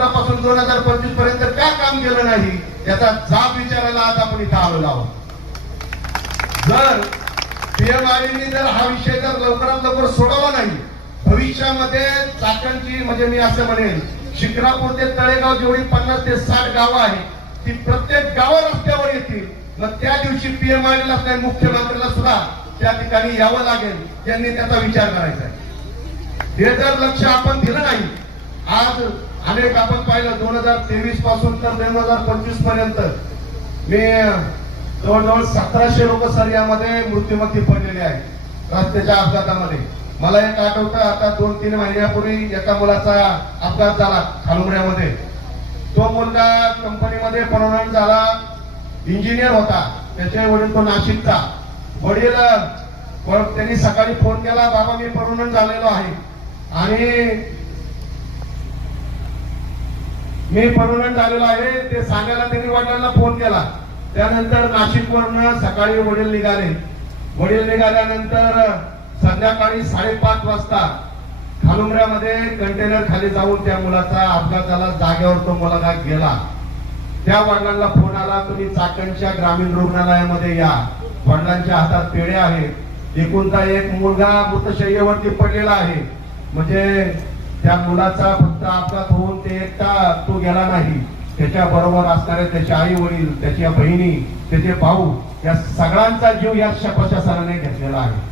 2015 पासून 2025 पर्यंत का काम केलं नाही याचा जाब विचारायला आज आपण इथं आलेलो आहोत. जर पीएमआरडीने जर हा विषय जर लवकरात लवकर सोडवला नाही, भविष्यामध्ये चाकणची म्हणजे मी असं म्हणेन शिक्रापूर ते तळेगाव जेवढी 50 ते 60 गावं आहेत ती प्रत्येक गावं रस्त्यावर येतील. मग त्या दिवशी पीएमआरडीला नाही मुख्यमंत्र्याला सुद्धा त्या ठिकाणी यावं लागेल, यांनी त्याचा विचार करायचा आहे. हे जर लक्ष आपण दिलं नाही, आज अनेक आपण पाहिलं 2023 पासून तर 2025 पर्यंत मी जवळजवळ 1700 लोक सर यामध्ये मृत्युमुखी पडलेले आहेत रस्त्याच्या अपघातामध्ये. मला एक आठवतं, आता 2-3 महिन्यापूर्वी एका मुलाचा अपघात झाला खालुमऱ्यामध्ये. तो मुलगा कंपनीमध्ये परमनंट झाला, इंजिनियर होता. त्याचे वडील तो नाशिकचा. वडील त्यांनी सकाळी फोन केला, बाबा मी परमनंट झालेलो आहे आणि मी परमनंट झालेलो आहे ते सांगायला त्यांनी वडिलांना फोन केला. त्यानंतर नाशिकवरनं सकाळी वडील निघाले. वडील निघाल्यानंतर संध्याकाळी 5:30 वाजता खालुमऱ्यामध्ये कंटेनर खाली जाऊन त्या मुलाचा अपघात झाला. जागेवर तो मुलगा गेला. त्या वडिलांना फोन आला, तुम्ही चाकणच्या ग्रामीण रुग्णालयामध्ये या, वडिलांच्या हातात पेढे आहेत. एकुलता एक मुलगा मृतशय्येवरती पडलेला आहे. म्हणजे त्या मुलाचा फक्त अपघात होऊन ते एकटा तो गेला नाही, त्याच्या बरोबर असणारे त्याचे आई वडील, त्याच्या बहिणी, त्याचे भाऊ, या सगळ्यांचा जीव या प्रशासनाने घेतलेला आहे.